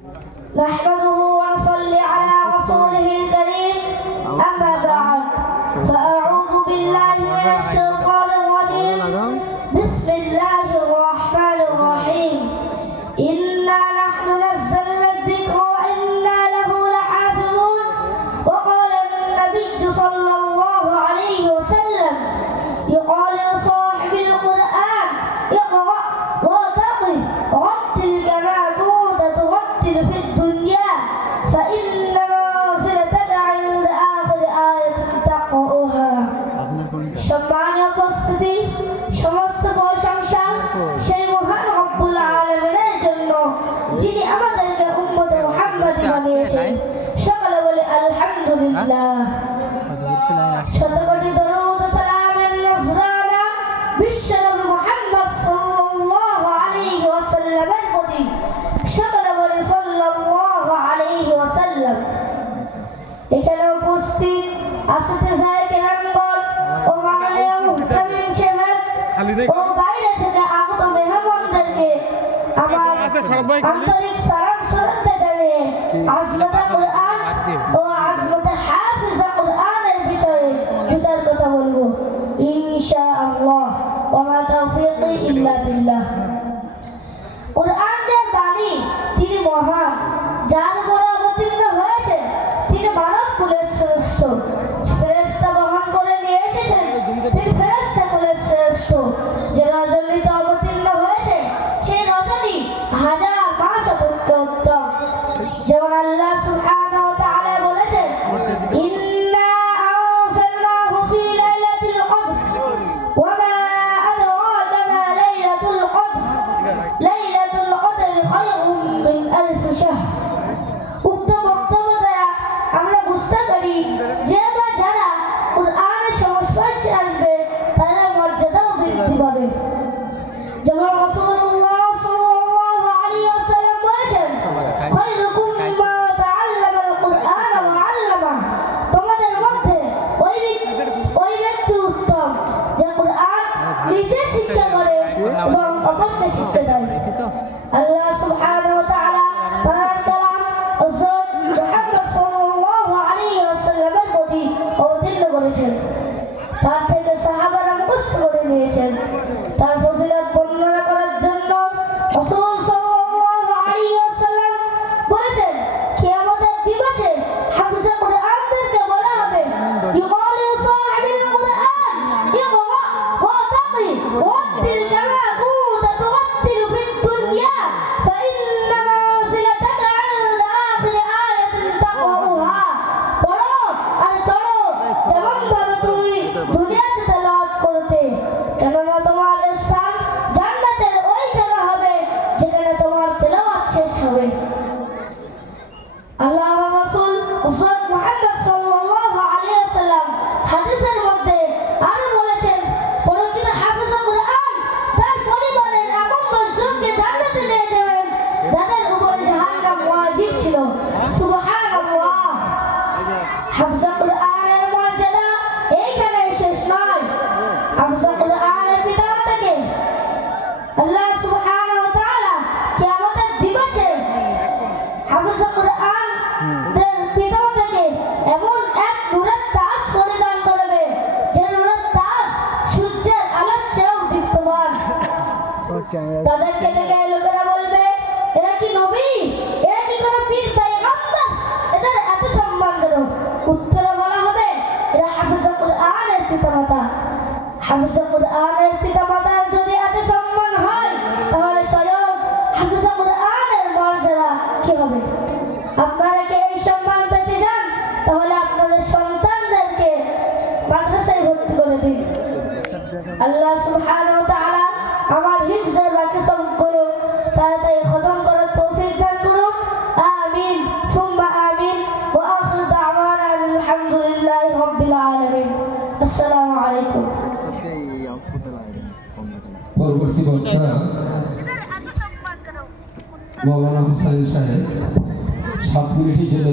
نحمده ونصلي على رسوله الكريم أما بعد فأعوذ بالله من الشيطان الرجيم بسم الله الرحمن الرحيم إنا نحن نزلنا الذكر وإنا له لحافظون وقال النبي صلى الله عليه وسلم يقال لصاحب القرآن اقرأ وارتقي ورتل كما كنت ترتل في الدنيا فإن منزلتك عند آخر آية تقرأها সম্মানীয় উপস্থিতি সমস্ত প্রশংসা সেই মহান রব্বুল আলামিনের জন্য যিনি আমাদেরকে উম্মতে মুহাম্মাদি বানিয়েছেন সকলে বলে আলহামদুলিল্লাহ শতকোটি দরুদ ও সালামের নজরানা বিশ্বনবী মুহাম্মদ সাল্লাল্লাহু আলাইহি ওয়াসাল্লামের প্রতি সকলে বলে সাল্লাল্লাহু আলাইহি ওয়াসাল্লাম। এখানে উপস্থিত আসতে যায় কেরামগণ ও মাননীয় মুহতামিম সাহেব ও বাইরে থেকে আগত মেহমানদেরকে আমার আন্তরিক সালাম শ্রদ্ধা জানিয়ে আজমতে কুরআন ও আজমতে হাফিজা কুরআনের বিষয়ে দুচার কথা বলবো ইনশাআল্লাহ ওয়া মা তাওফীকি ইল্লা বিল্লাহ। কুরআন যে বাণী তিনি মহান, যার উপর অবতীর্ণ হয়েছে তিনি মানব কুলের শ্রেষ্ঠ, ফেরেশতা বহন করে নিয়ে এসেছেন তিনি ফেরেশতা কুলের শ্রেষ্ঠ। যে রজনীতে অবতীর্ণ হয়েছে সেই রজনী হাজার মাস অপেক্ষা উত্তম। যেমন আল্লাহ সুবহানাহু ওয়া তাআলা বলেছেন ইন্না আনজালনাহু ফি লাইলাতিল কদর ওয়া মা আদরাকা মা লাইলাতুল কদর লাইলাতুল কদর খায়রুম মিন আলফ শাহর। উক্ত বক্তব্য দ্বারা আমরা বুঝতে পারি যে বা যারা কুরআনের সংস্পর্শে আসবে তাদের মর্যাদাও বৃদ্ধি পাবে। যেমন রাসূলুল্লাহ সাল্লাল্লাহু আলাইহি ওয়াসাল্লাম বলেছেন খায়রুকুম মান তাআল্লামাল কুরআন ওয়া আল্লামাহু। তোমাদের মধ্যে ওই ব্যক্তি উত্তম যে কুরআন নিজে শিক্ষা করে এবং অপরকে শিক্ষা দেয়। আল্লাহ সুবহানাহু ওয়া তাআলা তার কালাম হযরত মুহাম্মদ সাল্লাল্লাহু আলাইহি ওয়াসাল্লামের প্রতি অবতীর্ণ করেছেন, তার থেকে সাহাবারা মুখস্থ করে নিয়েছেন। তার ফজিলত বর্ণনা করার জন্য রাসূল সাল্লাল্লাহু আলাইহি ওয়াসাল্লাম বলেছেন কিয়ামতের দিবসে হাফিজে কুরআনদেরকে বলা হবে ইউকালু সাহিবিল কুরআন ইকরা ওয়াতাকি ওয়াতিল কামা কুনতা তুরাতিলু ফিদ দুনিয়া ফাইন্না মানজিলাতাকা ইনদা আখিরি আয়াতিন তাকরাউহা। পড়ো আর চড়ো যেমন ভাবে তুমি দুনিয়াতে তেলাওয়াত করতে, কেননা তোমার স্থান জান্নাতের ওইখানে হবে যেখানে তোমার তেলাওয়াত শেষ হবে। আল্লাহর রাসূল হযরত মুহাম্মদ সাল্লাল্লাহু আলাইহি ওয়াসাল্লাম হাদিসের মধ্যে আরো বলেছেন প্রকৃত হাফেজ কুরআন তার পরিবারের এমন 10 জনকে জান্নাতে নিয়ে যাবেন যাদের উপরে জাহান্নাম ওয়াজিব ছিল। সুবহানাল্লাহ। হাফেজ কুরআনের মর্যাদা এইখানে শেষ নয়। হাফেজ কুরআনের পিতামাতাকে আল্লাহ সুবহানাহু ওয়া তাআলা কিয়ামতের দিবসে হাফেজ কুরআন দের পিতামাতাকে এমন এক নূরের তাজ পরিধান করবে যে নূরের তাজ সূর্যের আলোর চেয়েও দীপ্তমান। তাদেরকে দেখে লোকেরা বলবে এরা কি নবী, এরা কি কোনো পীর পয়গম্বর, এদের এত সম্মান কেন? উত্তরে বলা হবে এরা হাফেজ কুরআনের পিতামাতা। হাফেজ কুরআনের পিতামাতার যদি এত সম্মান হয় তাহলে স্বয়ং হাফেজ কুরআনের মর্যাদা কি হবে? আপনারা কি এই সম্মান পেতে চান? তাহলে আপনাদের সন্তানদেরকে মাদ্রাসায় ভর্তি করে দিন। আল্লাহ সুবহানাহু ওয়া তাআলা আমার হিফজের বাকি সবগুলো তাড়াতাড়ি খতম করার তৌফিক দান করুন। আমিন সুম্মা আমিন ওয়া আখিরু দাওয়ানা আলহামদুলিল্লাহি রাব্বিল আলামিন। আসসালামু আলাইকুম। পরবর্তী বক্তা মাওলানা হোসেন সাহেব 7 মিনিটের জন্য